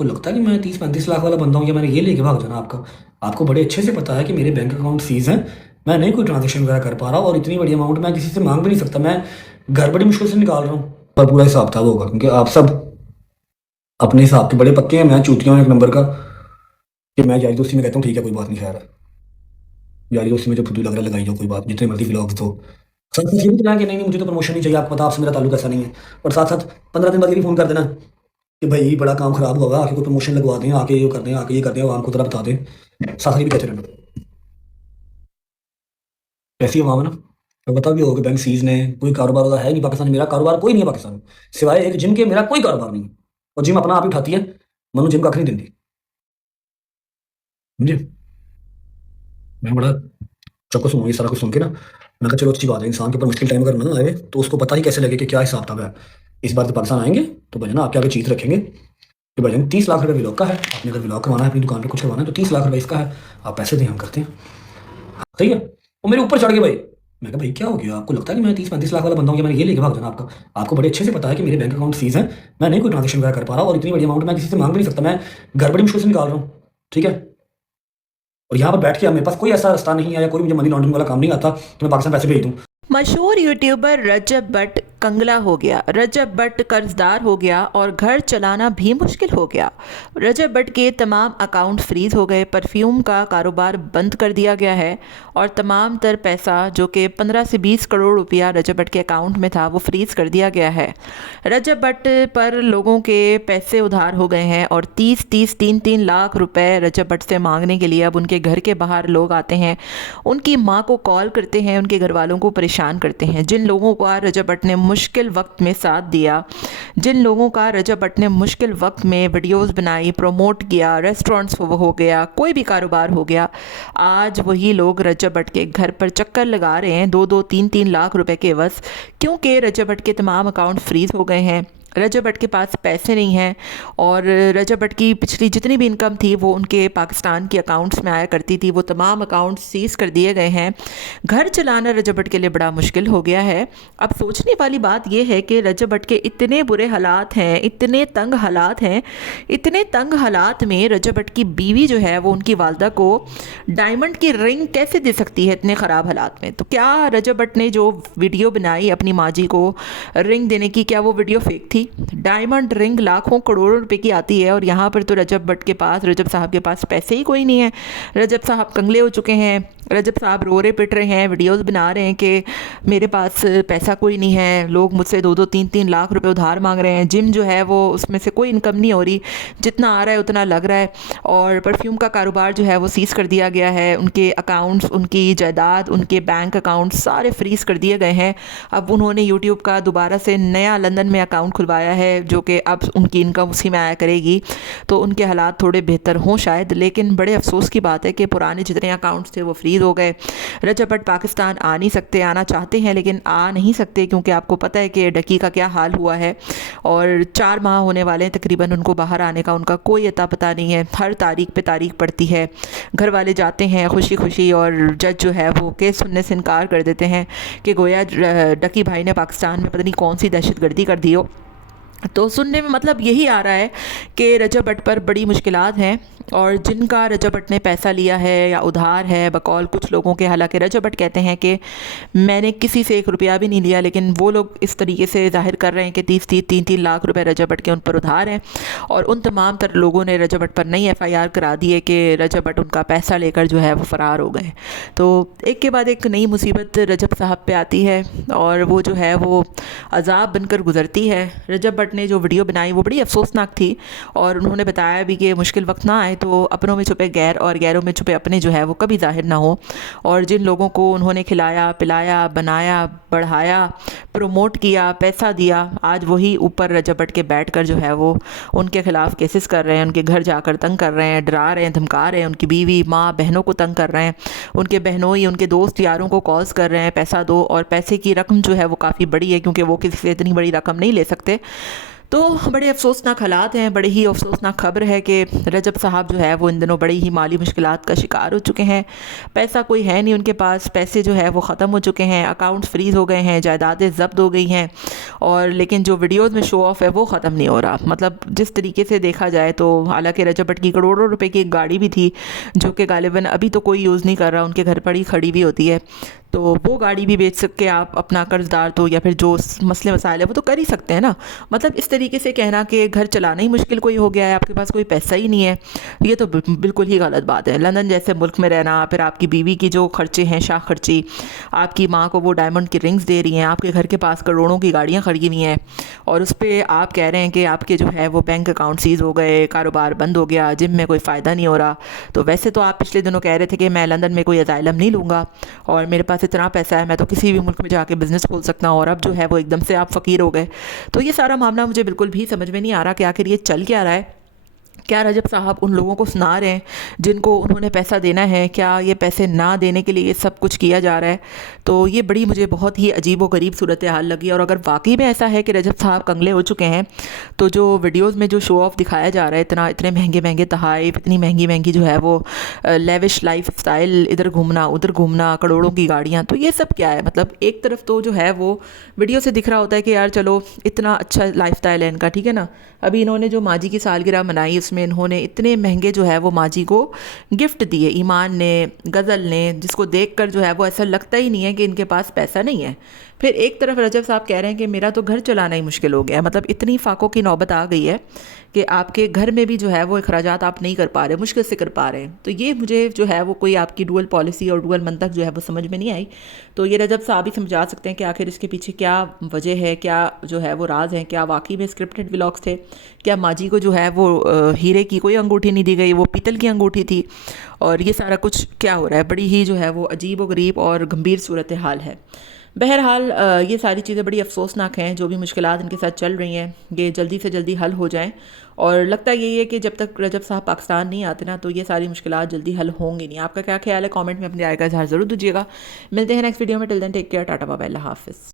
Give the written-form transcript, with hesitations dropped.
आपको लगता है कि मैं 30-35 लाख वाला बंदा हूँ या मैंने ये लेके भाग जाना आपका? आपको बड़े अच्छे से पता है कि मेरे बैंक अकाउंट सीज हैं, मैं नहीं कोई ट्रांजेक्शन वगैरह कर पा रहा और इतनी बड़ी अमाउंट मैं किसी से मांग भी नहीं सकता। मैं घर बड़ी मुश्किल से निकाल रहा हूँ, पर पूरा हिसाब था होगा क्योंकि आप सब अपने हिसाब के बड़े पक्के हैं। मैं चूतिया हूँ एक नंबर का कि मैं यारी दोस्ती में कहता हूँ ठीक है कोई बात नहीं, खैर यारी दोस्ती में जो फुदू लग रहा है लगाई जाओ, कोई बात, जितने मर्जी व्लॉग्स तो साथ साथ ये भी कहना कि नहीं नहीं मुझे तो प्रमोशन नहीं चाहिए, आपको पता आपसे मेरा ताल्लुक ऐसा नहीं है। और साथ साथ 15 दिन बाद ये भी फोन कर देना कि भाई बड़ा काम खराब हुआ आके कोई प्रमोशन लगवा दें, आके ये कर दें, आके ये कर दें, आवाम को जरा बता दें। साथ ही भी कहते रहना ऐसी आवाम है ना। तो पता भी होगा कि बैंक सीज ने कोई कारोबार वाला है नहीं पाकिस्तान में, मेरा कारोबार कोई नहीं है पाकिस्तान में सिवाय एक जिम के, मेरा कोई कारोबार नहीं है। और जिम अपना आप ही उठाती है, मनु जिम का नहीं देती। समझे? मैं बड़ा चौकस हूँ ये सारा कुछ सुन के ना। मैं कहा चलो अच्छी बात है, इंसान के ऊपर मुश्किल टाइम अगर ना आए तो उसको पता ही कैसे लगे कि क्या हिसाब किताब है। इस बार तो पाकिस्तान आएंगे तो भजन आपके आगे चीज रखेंगे कि भजन 30 लाख रुपए व्लॉग का है, आपने अगर व्लॉग करवाना है अपनी दुकान पे कुछ करवाना है तो 30 लाख रुपए इसका है, आप पैसे दें हम करते हैं। सही है। वो मेरे ऊपर चढ़ गए भाई। मैं कहा भाई क्या हो गया, आपको लगता है कि मैं 30-35 लाख वाला बंदा हूँ या मैंने ये लेके भाग जाना आपका? आपको बड़े अच्छे से पता है कि मेरे बैंक अकाउंट सीज हैं, मैं नहीं कोई ट्रांजेक्शन वगैरह कर पा रहा और इतनी बड़ी अमाउंट मैं किसी से मांग भी नहीं सकता। मैं घर बड़ी मुश्किल से निकाल रहा हूँ, ठीक है। और यहाँ पर बैठ के मेरे पास कोई ऐसा रास्ता नहीं है या कोई मुझे मनी लॉन्ड्रिंग वाला काम नहीं आता कि मैं पाकिस्तान पैसे भेज दूँ। मशहूर यूट्यूबर रजब बट कंगला हो गया। रजब बट कर्जदार हो गया और घर चलाना भी मुश्किल हो गया। रजब बट के तमाम अकाउंट फ्रीज हो गए, परफ्यूम का कारोबार बंद कर दिया गया है और तमाम तर पैसा जो कि 15 से 20 करोड़ रुपया रजब बट के अकाउंट में था वो फ्रीज कर दिया गया है। रजब बट पर लोगों के पैसे उधार हो गए हैं और 3-3 लाख रुपए रजब बट से मांगने के लिए अब उनके घर के बाहर लोग आते हैं, उनकी माँ को कॉल करते हैं, उनके घर वालों को परेशान करते हैं। जिन लोगों का रजब बट ने मुश्किल वक्त में साथ दिया, जिन लोगों का रजब बट ने मुश्किल वक्त में वीडियोस बनाई, प्रमोट किया, रेस्टोरेंट्स हो गया, कोई भी कारोबार हो गया, आज वही लोग रजब बट के घर पर चक्कर लगा रहे हैं 2-3 लाख रुपए के एवज, क्योंकि रजब बट के तमाम अकाउंट फ्रीज हो गए हैं। रजब बट के पास पैसे नहीं हैं और रजब बट की पिछली जितनी भी इनकम थी वो उनके पाकिस्तान के अकाउंट्स में आया करती थी, वो तमाम अकाउंट्स सीज कर दिए गए हैं। घर चलाना रजब बट के लिए बड़ा मुश्किल हो गया है। अब सोचने वाली बात यह है कि रजब बट के इतने बुरे हालात हैं, इतने तंग हालात हैं, इतने तंग हालात में रजब बट की बीवी जो है वो उनकी वालदा को डायमंड की रिंग कैसे दे सकती है इतने ख़राब हालात में? तो क्या रजब बट ने जो वीडियो बनाई अपनी माँ जी को रिंग देने की, क्या वो वीडियो फेक थी? डायमंड रिंग लाखों करोड़ों रुपए की आती है और यहाँ पर तो रजब बट के पास, रजब साहब के पास पैसे ही कोई नहीं है। रजब साहब कंगले हो चुके हैं, रजब साहब रो रहे पिट रहे हैं, वीडियोस बना रहे हैं कि मेरे पास पैसा कोई नहीं है, लोग मुझसे 2-3 लाख रुपए उधार मांग रहे हैं, जिम जो है वो उसमें से कोई इनकम नहीं हो रही, जितना आ रहा है उतना लग रहा है, और परफ्यूम का कारोबार जो है वो सीज़ कर दिया गया है, उनके अकाउंट्स, उनकी जायदाद, उनके बैंक अकाउंट सारे फ्रीज़ कर दिए गए हैं। अब उन्होंने यूट्यूब का दोबारा से नया लंदन में अकाउंट खुलवाया है जो कि अब उनकी इनकम उसी में आया करेगी, तो उनके हालात थोड़े बेहतर हों शायद, लेकिन बड़े अफसोस की बात है कि पुराने जितने अकाउंट्स थे वो फ्रीज हो गए। रजब बट पाकिस्तान आ नहीं सकते, आना चाहते हैं लेकिन आ नहीं सकते क्योंकि आपको पता है कि डकी का क्या हाल हुआ है और 4 माह होने वाले हैं तकरीबन उनको बाहर आने का, उनका कोई अता पता नहीं है, हर तारीख पे तारीख पड़ती है। घर वाले जाते हैं खुशी खुशी और जज जो है वो केस सुनने से इनकार कर देते हैं कि गोया डकी भाई ने पाकिस्तान में पता नहीं कौन सी दहशतगर्दी कर दी हो। तो सुनने में मतलब यही आ रहा है कि रजब बट पर बड़ी मुश्किलात हैं और जिनका रजब बट ने पैसा लिया है या उधार है बकौल कुछ लोगों के, हालांकि रजब बट कहते हैं कि मैंने किसी से 1 रुपया भी नहीं लिया, लेकिन वो लोग इस तरीके से जाहिर कर रहे हैं कि 3-3 लाख रुपए रजब बट के उन पर उधार हैं और उन तमाम तर लोगों ने रजब बट पर नई FIR करा दी है कि रजब बट उनका पैसा लेकर जो है वो फ़रार हो गए। तो एक के बाद एक नई मुसीबत रजब साहब पे आती है और वो जो है वो अजाब बनकर गुजरती है। रजब बट ने जो वीडियो बनाई वो बड़ी अफसोसनाक थी और उन्होंने बताया भी कि मुश्किल वक्त ना आए तो अपनों में छुपे गैर और गैरों में छुपे अपने जो है वो कभी जाहिर ना हो, और जिन लोगों को उन्होंने खिलाया पिलाया बनाया बढ़ाया प्रमोट किया पैसा दिया, आज वही ऊपर रजब बट के बैठ कर जो है वो उनके खिलाफ केसेस कर रहे हैं, उनके घर जाकर तंग कर रहे हैं, डरा रहे हैं, धमका रहे हैं, उनकी बीवी माँ बहनों को तंग कर रहे हैं, उनके बहनोई उनके दोस्त यारों को कॉल्स कर रहे हैं पैसा दो, और पैसे की रकम जो है वो काफ़ी बड़ी है क्योंकि वो किसी से इतनी बड़ी रकम नहीं ले सकते। तो बड़े अफसोसनाक हालात हैं, बड़े ही अफसोसनाक खबर है कि रजब साहब जो है वो इन दिनों बड़ी ही माली मुश्किलात का शिकार हो चुके हैं। पैसा कोई है नहीं उनके पास, पैसे जो है वो ख़त्म हो चुके हैं, अकाउंट्स फ्रीज़ हो गए हैं, जायदादें ज़ब्त हो गई हैं। और लेकिन जो वीडियोज़ में शो ऑफ है वो ख़त्म नहीं हो रहा। मतलब जिस तरीके से देखा जाए तो हालांकि रजब भट्ट की करोड़ों रुपए की एक गाड़ी भी थी जो कि गालिबन अभी तो कोई यूज़ नहीं कर रहा, उनके घर पर ही खड़ी भी होती है। तो वो गाड़ी भी बेच सके आप अपना कर्जदार, तो या फिर जो मसले मसाइल है वो तो कर ही सकते हैं ना। मतलब इस तरीके से कहना कि घर चलाना ही मुश्किल कोई हो गया है, आपके पास कोई पैसा ही नहीं है, ये तो बिल्कुल ही गलत बात है। लंदन जैसे मुल्क में रहना, फिर आपकी बीवी की जो खर्चे हैं, शाख खर्ची, आपकी माँ को वो डायमंड की रिंग्स दे रही हैं, आपके घर के पास करोड़ों की गाड़ियाँ खड़ी हुई हैं, और उस पर आप कह रहे हैं कि आपके जो है वो बैंक अकाउंट सीज़ हो गए, कारोबार बंद हो गया, जिम में कोई फ़ायदा नहीं हो रहा। तो वैसे तो आप पिछले दिनों कह रहे थे कि मैं लंदन में कोई असाइलम नहीं लूँगा और मेरे पास इतना पैसा है, मैं तो किसी भी मुल्क में जाके बिज़नेस खोल सकता हूँ, और अब जो है वो एकदम से आप फ़कीर हो गए। तो ये सारा मामला मुझे बिल्कुल भी समझ में नहीं आ रहा कि आखिर ये चल क्या रहा है। क्या रजब साहब उन लोगों को सुना रहे हैं जिनको उन्होंने पैसा देना है? क्या ये पैसे ना देने के लिए ये सब कुछ किया जा रहा है? तो ये बड़ी मुझे बहुत ही अजीब व गरीब सूरत हाल लगी। और अगर वाकई में ऐसा है कि रजब साहब कंगले हो चुके हैं, तो जो वीडियोज़ में जो शो ऑफ दिखाया जा रहा है, इतने महंगे महंगे तहाइफ, इतनी महंगी महंगी जो है वो लेविश लाइफ स्टाइल, इधर घूमना उधर घूमना, करोड़ों की गाड़ियाँ, तो ये सब क्या है? मतलब एक तरफ तो जो है वो वीडियो से दिख रहा होता है कि यार चलो इतना अच्छा लाइफ स्टाइल है इनका, ठीक है ना। अभी इन्होंने जो माँ जी की सालगिरह मनाई, उसमें इन्होंने इतने महंगे जो है वो माँ जी को गिफ्ट दिए, ईमान ने, गज़ल ने, जिसको देखकर जो है वो ऐसा लगता ही नहीं है कि इनके पास पैसा नहीं है। फिर एक तरफ रजब साहब कह रहे हैं कि मेरा तो घर चलाना ही मुश्किल हो गया है। मतलब इतनी फाकों की नौबत आ गई है कि आपके घर में भी जो है वो अखराजात आप नहीं कर पा रहे, मुश्किल से कर पा रहे हैं। तो ये मुझे जो है वो कोई आपकी डुअल पॉलिसी और डुअल मंतक जो है वो समझ में नहीं आई। तो ये रजब साहब ही समझा सकते हैं कि आखिर इसके पीछे क्या वजह है, क्या जो है वो राज है, क्या वाकई में स्क्रिप्टेड व्लॉग्स थे, क्या माँ जी को जो है वो हीरे की कोई अंगूठी नहीं दी गई, वो पीतल की अंगूठी थी, और ये सारा कुछ क्या हो रहा है? बड़ी ही जो है वो अजीब व गरीब और गंभीर सूरत हाल है। बहरहाल ये सारी चीज़ें बड़ी अफसोसनाक हैं। जो भी मुश्किलात इनके साथ चल रही हैं ये जल्दी से जल्दी हल हो जाएं, और लगता यही है कि जब तक रजब साहब पाकिस्तान नहीं आते ना, तो ये सारी मुश्किलात जल्दी हल होंगी नहीं। आपका क्या ख्याल है? कमेंट में अपनी राय का इज़हार ज़रूर दीजिएगा। मिलते हैं नेक्स्ट वीडियो में। Till then take care, tata bye bye, अल्लाह हाफ़िज़।